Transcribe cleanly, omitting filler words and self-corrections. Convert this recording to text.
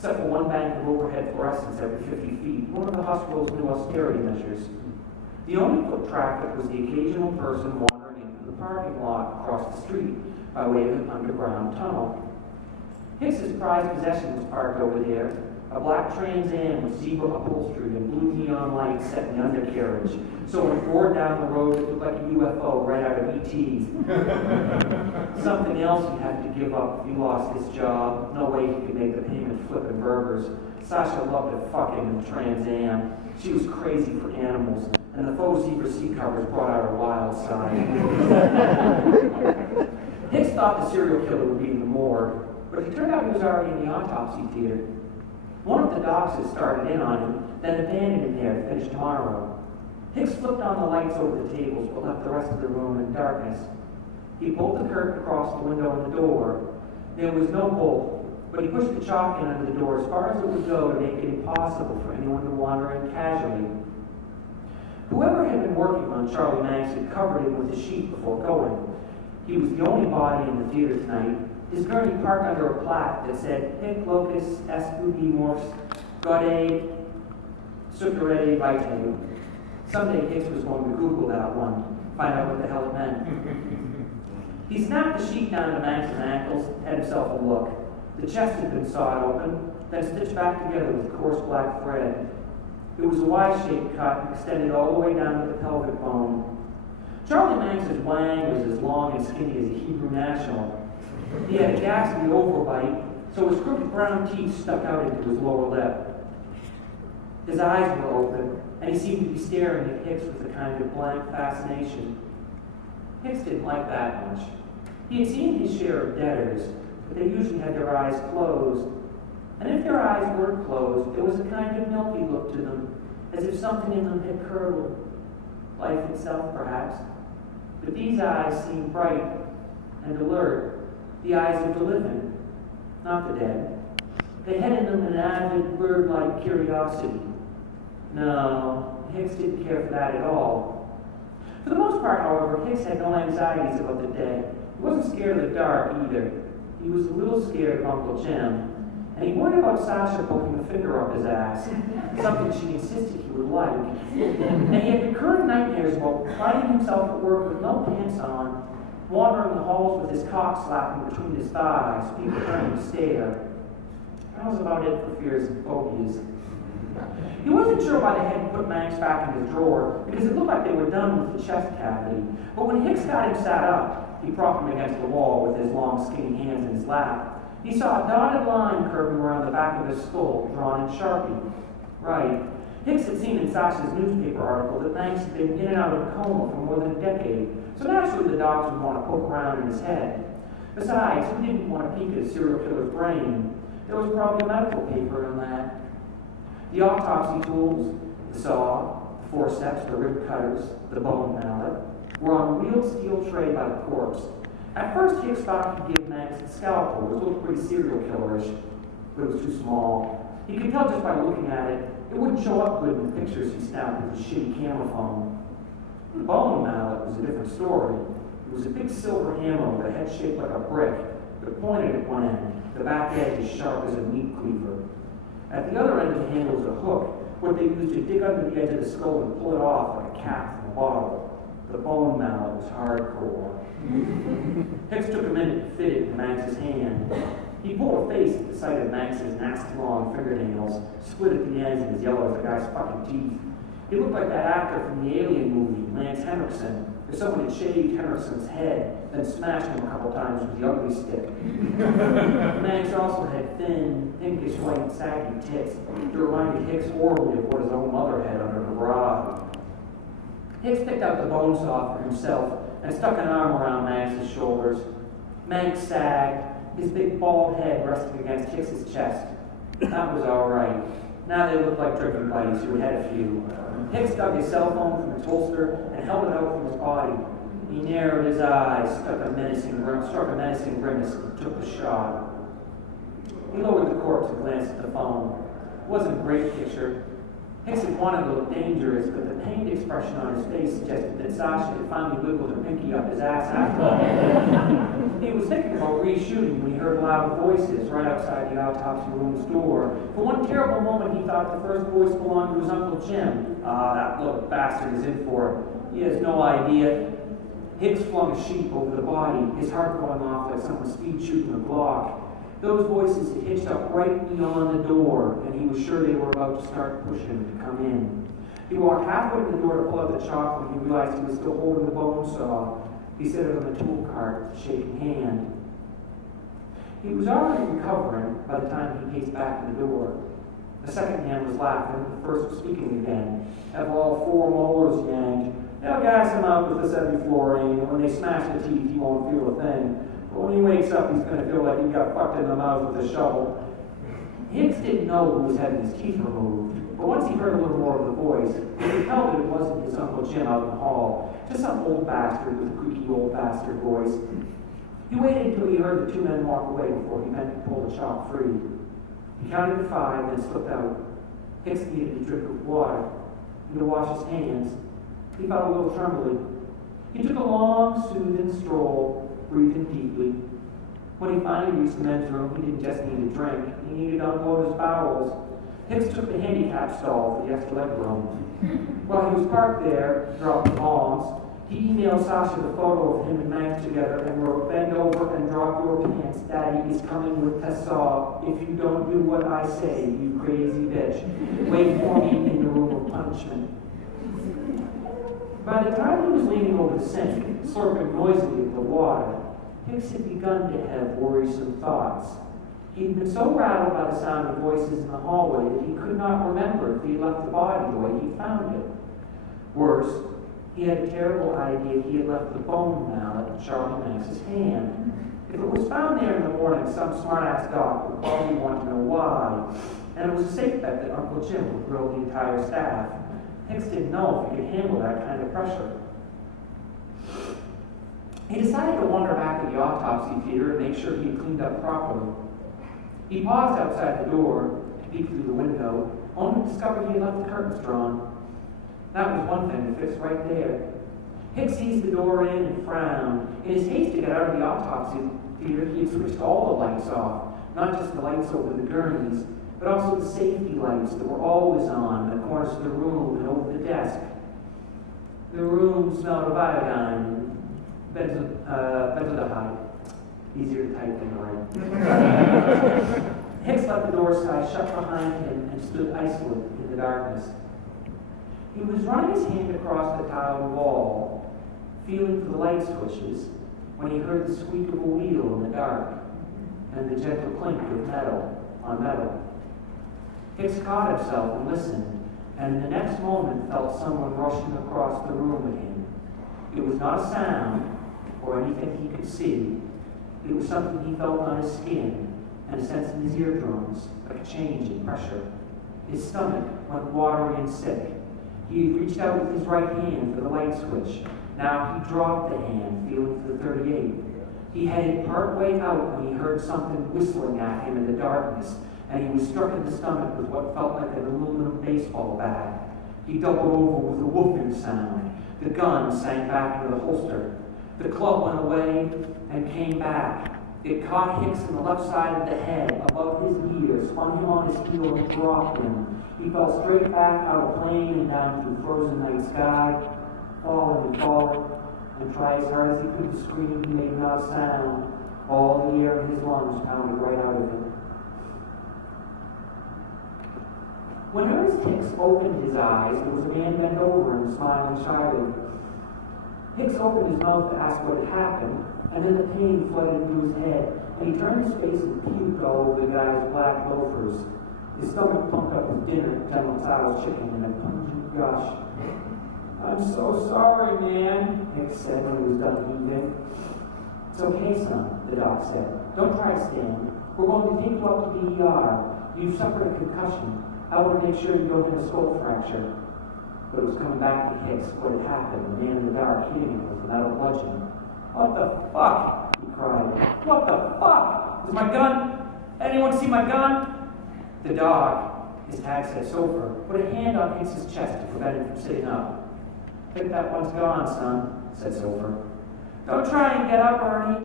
except for one bank of overhead fluorescence every 50 feet, one of the hospital's new austerity measures. The only foot traffic was the occasional person wandering into the parking lot across the street by way of an underground tunnel. Hicks's prized possession was parked over there, a black Trans Am with zebra upholstery and blue neon lights set in the undercarriage, so when it roared down the road it looked like a UFO right out of E.T. Something else he had to give up if he lost his job. No way he could make the payment flipping burgers. Sasha loved it fucking in the Trans Am. She was crazy for animals, and the faux zebra seat covers brought out her wild side. Hicks thought the serial killer would be in the morgue, but it turned out he was already in the autopsy theater. One of the docs had started in on him, then abandoned him there to finish tomorrow. Hicks flipped on the lights over the tables, but left the rest of the room in darkness. He pulled the curtain across the window and the door. There was no bolt, but he pushed the chalk in under the door as far as it would go to make it impossible for anyone to wander in casually. Whoever had been working on Charlie Manx had covered him with a sheet before going. He was the only body in the theater tonight. His gurney parked under a plaque that said, Hic locus spudi mors gaude succurrere vitae. Someday Hicks was going to Google that one, find out what the hell it meant. He snapped the sheet down to Manx's ankles, had himself a look. The chest had been sawed open, then stitched back together with coarse black thread. It was a Y-shaped cut, extended all the way down to the pelvic bone. Charlie Manx's wang was as long and skinny as a Hebrew national. He had a ghastly overbite, so his crooked brown teeth stuck out into his lower lip. His eyes were open, and he seemed to be staring at Hicks with a kind of blank fascination. Hicks didn't like that much. He had seen his share of debtors, but they usually had their eyes closed. And if their eyes were closed, there was a kind of milky look to them, as if something in them had curdled. Life itself, perhaps. But these eyes seemed bright and alert, the eyes of the living, not the dead. They had in them an avid, bird-like curiosity. No, Hicks didn't care for that at all. For the most part, however, Hicks had no anxieties about the dead. He wasn't scared of the dark either. He was a little scared of Uncle Jim, and he worried about Sasha poking a finger up his ass, something she insisted he would like. And he had recurring nightmares about finding himself at work with no pants on, wandering the halls with his cock slapping between his thighs, people turning to stare. That was about it for fears and phobias. He wasn't sure why they hadn't put Manx back in his drawer, because it looked like they were done with the chest cavity. But when Hicks got him sat up, he propped him against the wall with his long, skinny hands in his lap. He saw a dotted line curving around the back of his skull, drawn in Sharpie. Right. Hicks had seen in Sasha's newspaper article that Manx had been in and out of a coma for more than a decade, so naturally the docs would want to poke around in his head. Besides, who didn't want to peek at a serial killer's brain? There was probably a medical paper on that. The autopsy tools, the saw, the forceps, the rib cutters, the bone mallet, were on a wheeled steel tray by the corpse. At first, Hicks thought he'd give Manx a scalpel, which looked pretty serial killerish, but it was too small. He could tell just by looking at it, it wouldn't show up good in the pictures he snapped with his shitty camera phone. The bone mallet was a different story. It was a big silver hammer with a head shaped like a brick, but pointed at one end, the back edge as sharp as a meat cleaver. At the other end of the handle was a hook, what they used to dig under the edge of the skull and pull it off like a cap from a bottle. The bone mallet was hardcore. Hicks took a minute to fit it in Max's hand. He pulled a face at the sight of Max's nasty long fingernails, split at the ends and as yellow as the guy's fucking teeth. He looked like that actor from the Alien movie, Lance Henriksen, or someone had shaved Henriksen's head, then smashed him a couple times with the ugly stick. Max also had thin, pinkish white, saggy tits that reminded Hicks horribly of what his own mother had under her bra. Hicks picked out the bone saw for himself and stuck an arm around Max's shoulders. Max sagged, his big bald head resting against Hicks's chest. That was all right. Now they looked like drinking buddies who had a few. Hicks dug his cell phone from its holster and held it out from his body. He narrowed his eyes, struck a menacing grimace, and took the shot. He lowered the corpse and glanced at the phone. It wasn't a great picture. Hicks had wanted to look dangerous, but the pained expression on his face suggested that Sasha had finally wiggled her pinky up his ass after all. He was thinking about reshooting when he heard loud voices right outside the autopsy room's door. For one terrible moment, he thought the first voice belonged to his Uncle Jim. That little bastard is in for it. He has no idea. Hicks flung a sheet over the body, his heart going off like someone speed shooting a Glock. Those voices had hitched up right beyond the door, and he was sure they were about to start pushing him to come in. He walked halfway to the door to pull out the chalk when he realized he was still holding the bone saw. He set it on the tool cart with a shaking hand. He was already recovering by the time he paced back to the door. The second man was laughing, the first was speaking again. Have all four molars yanked. They'll gas him out with this heavy fluorine, and when they smash the teeth, he won't feel a thing. But when he wakes up, he's going to feel like he got fucked in the mouth with a shovel. Hicks didn't know who was having his teeth removed, but once he heard a little more of the voice, he could tell that it wasn't his Uncle Jim out in the hall, just some old bastard with a creaky old bastard voice. He waited until he heard the two men walk away before he bent to pull the chalk free. He counted to 5 and then slipped out. Hicks needed a drink of water and to wash his hands. He felt a little trembly. He took a long, soothing stroll, breathing deeply. When he finally reached the men's room, he didn't just need a drink, he needed to unload his bowels. Hicks took the handicap stall for the extra leg room. While he was parked there, dropping bombs, he emailed Sasha the photo of him and Max together and wrote, "Bend over and drop your pants. Daddy is coming with a saw. If you don't do what I say, you crazy bitch. Wait for me in the room of punishment." By the time he was leaning over the sink, slurping noisily at the water, Hicks had begun to have worrisome thoughts. He had been so rattled by the sound of voices in the hallway that he could not remember if he had left the body the way he found it. Worse, he had a terrible idea he had left the bone mallet in Charlie Max's hand. If it was found there in the morning, some smart-ass doc would probably want to know why, and it was a safe bet that Uncle Jim would grill the entire staff. Hicks didn't know if he could handle that kind of pressure. He decided to wander back to the autopsy theater and make sure he had cleaned up properly. He paused outside the door to peek through the window, only to discover he had left the curtains drawn. That was one thing to fix right there. Hicks eased the door in and frowned. In his haste to get out of the autopsy theater, he had switched all the lights off, not just the lights over the gurneys, but also the safety lights that were always on in the corners of the room and over the desk. The room smelled of iodine and benzaldehyde. Easier to type than to write. Hicks let the door side shut behind him and stood isolated in the darkness. He was running his hand across the tiled wall, feeling for the light switches, when he heard the squeak of a wheel in the dark and the gentle clink of metal on metal. Hicks caught himself and listened, and in the next moment felt someone rushing across the room at him. It was not a sound or anything he could see. It was something he felt on his skin and a sense in his eardrums, like a change in pressure. His stomach went watery and sick. He had reached out with his right hand for the light switch. Now he dropped the hand, feeling for the 38. He headed partway out when he heard something whistling at him in the darkness, and he was struck in the stomach with what felt like an aluminum baseball bat. He doubled over with a whooping sound. The gun sank back into the holster. The club went away and came back. It caught Hicks in the left side of the head, above his ear, spun him on his heel and dropped him. He fell straight back out of plane and down through frozen night sky, falling and falling, and tried as hard as he could to scream. He made not a sound. All the air in his lungs pounded right out of him. When Ernest Hicks opened his eyes, there was a man bent over him, smiling shyly. Hicks opened his mouth to ask what had happened, and then the pain flooded into his head, and he turned his face and puked all over the guy's black loafers. His stomach pumped up with dinner, General Tso's chicken, in a pungent gush. "I'm so sorry, man," Hicks said when he was done heaving. "It's okay, son," the doc said. "Don't try to stand. We're going to take you up to the ER. You've suffered a concussion. I want to make sure you don't get a skull fracture." But it was coming back to Hicks what had happened, the man in the dark hitting him with a metal bludgeon. "What the fuck?" he cried. "What the fuck? Is my gun? Anyone see my gun?" The dog, His tag said Sofer put a hand on Hicks's chest to prevent him from sitting up. "Think that one's gone, son," said Sofer. "Don't try and get up, Ernie.